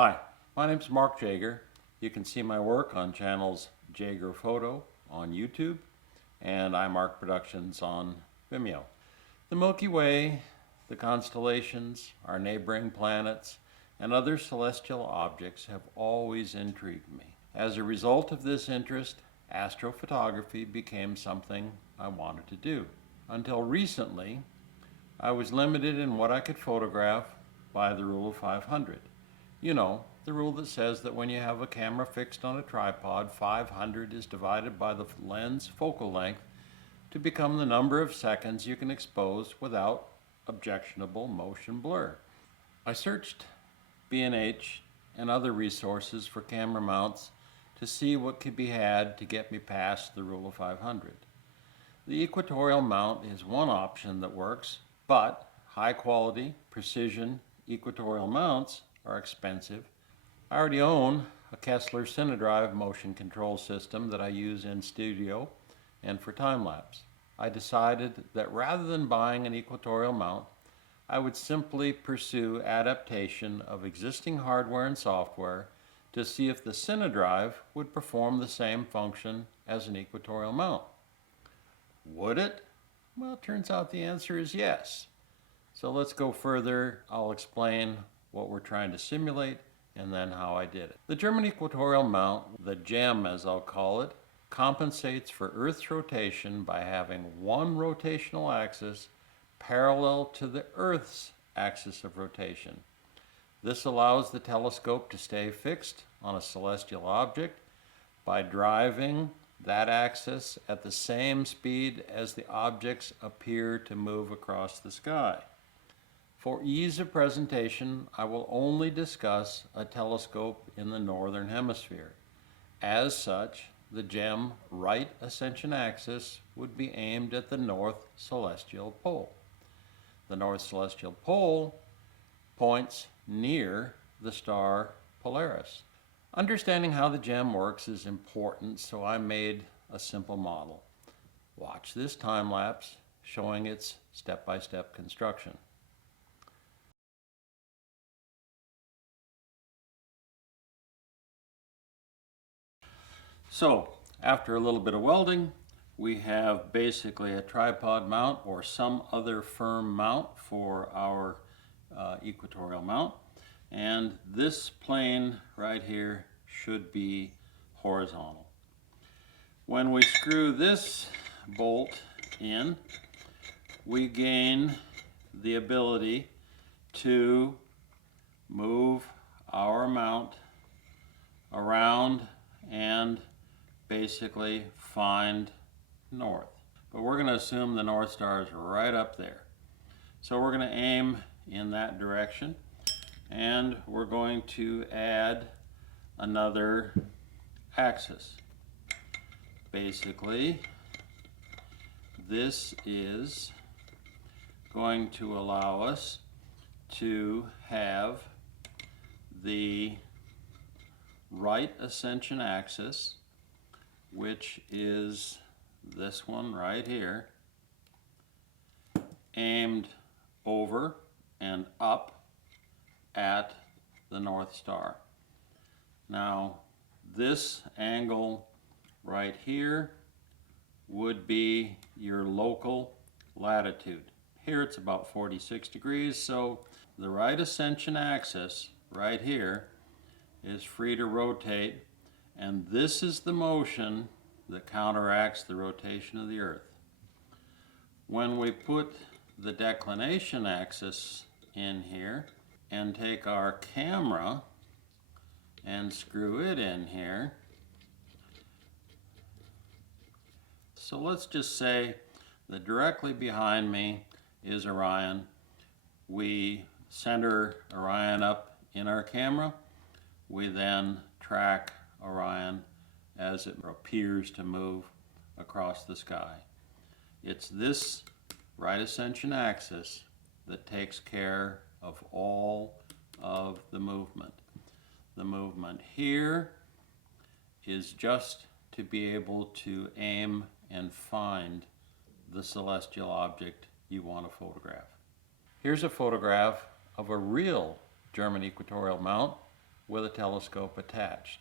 Hi, my name is Mark Jager. You can see my work on channels Jager Photo on YouTube and iMark Productions on Vimeo. The Milky Way, the constellations, our neighboring planets, and other celestial objects have always intrigued me. As a result of this interest, astrophotography became something I wanted to do. Until recently, I was limited in what I could photograph by the rule of 500. You know, the rule that says that when you have a camera fixed on a tripod, 500 is divided by the lens focal length to become the number of seconds you can expose without objectionable motion blur. I searched B&H and other resources for camera mounts to see what could be had to get me past the rule of 500. The equatorial mount is one option that works, but high quality, precision equatorial mounts are expensive. I already own a Kessler Cinedrive motion control system that I use in studio and for time-lapse. I decided that rather than buying an equatorial mount, I would simply pursue adaptation of existing hardware and software to see if the Cinedrive would perform the same function as an equatorial mount. Would it? Well, it turns out the answer is yes. So let's go further. I'll explain what we're trying to simulate and then how I did it. The German Equatorial mount, the GEM as I'll call it, compensates for Earth's rotation by having one rotational axis parallel to the Earth's axis of rotation. This allows the telescope to stay fixed on a celestial object by driving that axis at the same speed as the objects appear to move across the sky. For ease of presentation, I will only discuss a telescope in the northern hemisphere. As such, the GEM right ascension axis would be aimed at the north celestial pole. The north celestial pole points near the star Polaris. Understanding how the GEM works is important, so I made a simple model. Watch this time lapse showing its step-by-step construction. So, after a little bit of welding, we have basically a tripod mount or some other firm mount for our equatorial mount. And this plane right here should be horizontal. When we screw this bolt in, we gain the ability to move our mount around and basically find north. But we're going to assume the North Star is right up there. So we're going to aim in that direction, and we're going to add another axis. Basically, this is going to allow us to have the right ascension axis, which is this one right here, aimed over and up at the North Star. Now, this angle right here would be your local latitude. Here it's about 46 degrees, so the right ascension axis right here is free to rotate, and this is the motion that counteracts the rotation of the Earth. When we put the declination axis in here and take our camera and screw it in here, so let's just say that directly behind me is Orion. We center Orion up in our camera. We then track Orion as it appears to move across the sky. It's this right ascension axis that takes care of all of the movement. The movement here is just to be able to aim and find the celestial object you want to photograph. Here's a photograph of a real German equatorial mount with a telescope attached.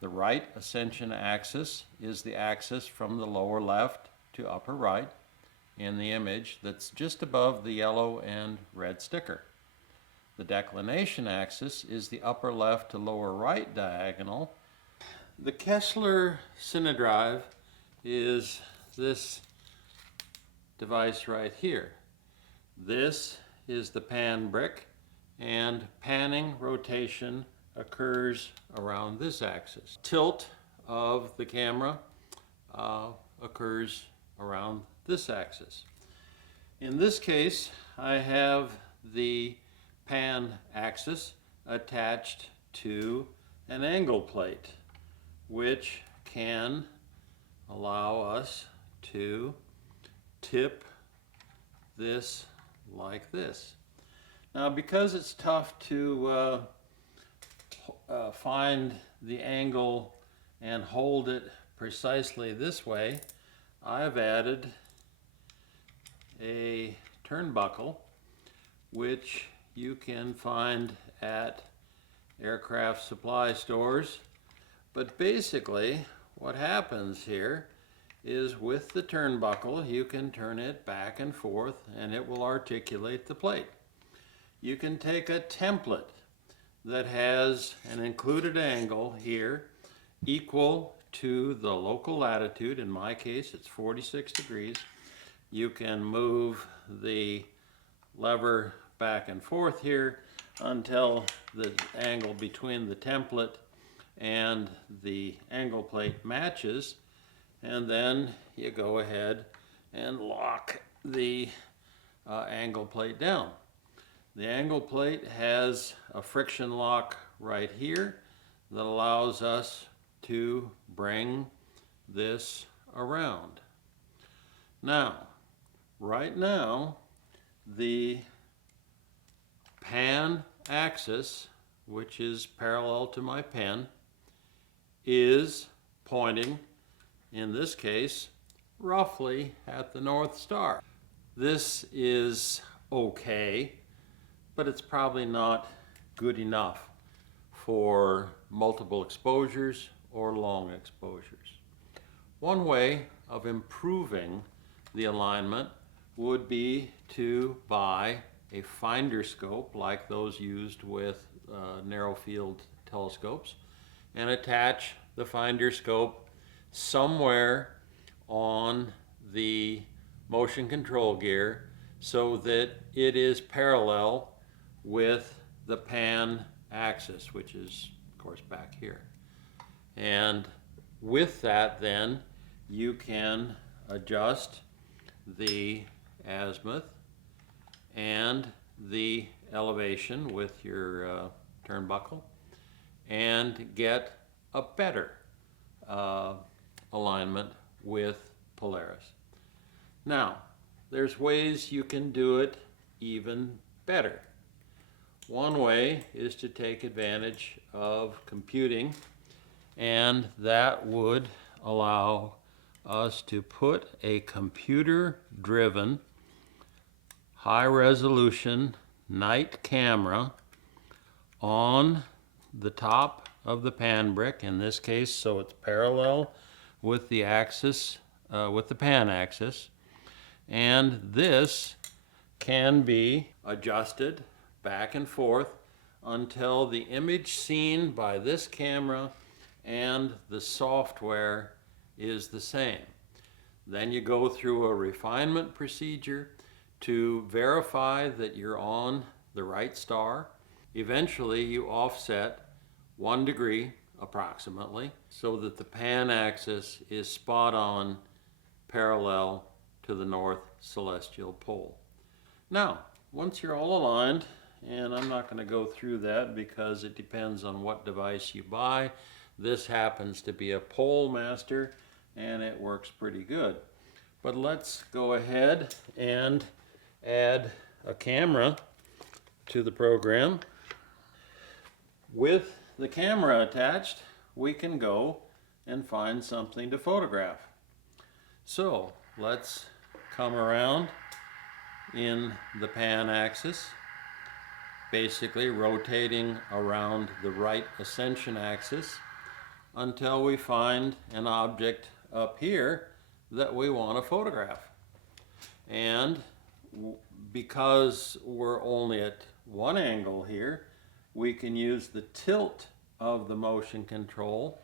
The right ascension axis is the axis from the lower left to upper right in the image that's just above the yellow and red sticker. The declination axis is the upper left to lower right diagonal. The Kessler Cinedrive is this device right here. This is the pan brick, and panning rotation occurs around this axis. Tilt of the camera occurs around this axis. In this case, I have the pan axis attached to an angle plate, which can allow us to tip this like this. Now, because it's tough to find the angle and hold it precisely this way, I've added a turnbuckle, which you can find at aircraft supply stores. But basically, what happens here is with the turnbuckle, you can turn it back and forth and it will articulate the plate. You can take a template that has an included angle here equal to the local latitude. In my case, it's 46 degrees. You can move the lever back and forth here until the angle between the template and the angle plate matches, and then you go ahead and lock the angle plate down. The angle plate has a friction lock right here that allows us to bring this around. Now, right now, the pan axis, which is parallel to my pen, is pointing, in this case, roughly at the North Star. This is okay, but it's probably not good enough for multiple exposures or long exposures. One way of improving the alignment would be to buy a finder scope like those used with narrow field telescopes and attach the finder scope somewhere on the motion control gear so that it is parallel with the pan axis, which is of course back here. And with that, then you can adjust the azimuth and the elevation with your turnbuckle and get a better alignment with Polaris. Now, there's ways you can do it even better. One way is to take advantage of computing, and that would allow us to put a computer-driven high-resolution night camera on the top of the pan brick, in this case, so it's parallel with the axis, with the pan axis, and this can be adjusted back and forth until the image seen by this camera and the software is the same. Then you go through a refinement procedure to verify that you're on the right star. Eventually you offset 1 degree approximately so that the pan axis is spot on parallel to the north celestial pole. Now, once you're all aligned, and I'm not going to go through that because it depends on what device you buy. This happens to be a Pole Master and it works pretty good. But let's go ahead and add a camera to the program. With the camera attached, we can go and find something to photograph. So let's come around in the pan axis basically rotating around the right ascension axis until we find an object up here that we want to photograph. And because we're only at one angle here, we can use the tilt of the motion control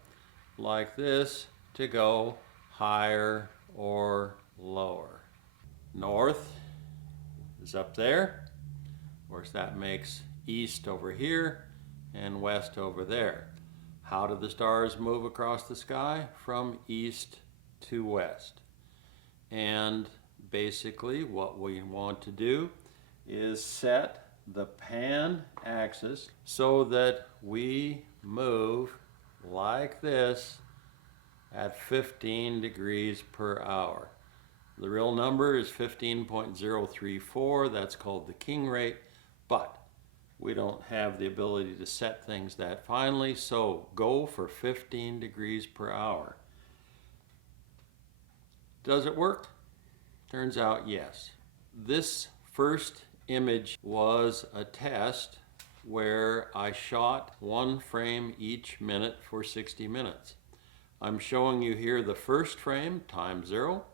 like this to go higher or lower. North is up there. Of course, that makes east over here and west over there. How do the stars move across the sky? From east to west. And basically what we want to do is set the pan axis so that we move like this at 15 degrees per hour. The real number is 15.034. That's called the king rate, but we don't have the ability to set things that finely, so go for 15 degrees per hour. Does it work? Turns out yes. This first image was a test where I shot one frame each minute for 60 minutes. I'm showing you here the first frame, time 0,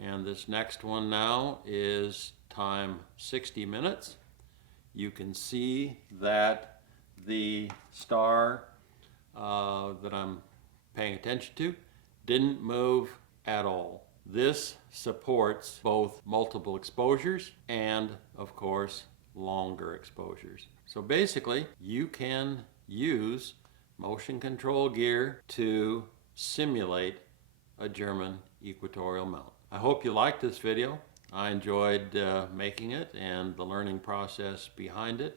and this next one now is time 60 minutes. You can see that the star that I'm paying attention to didn't move at all. This supports both multiple exposures and, of course, longer exposures. So basically, you can use motion control gear to simulate a German equatorial mount. I hope you liked this video. I enjoyed making it and the learning process behind it.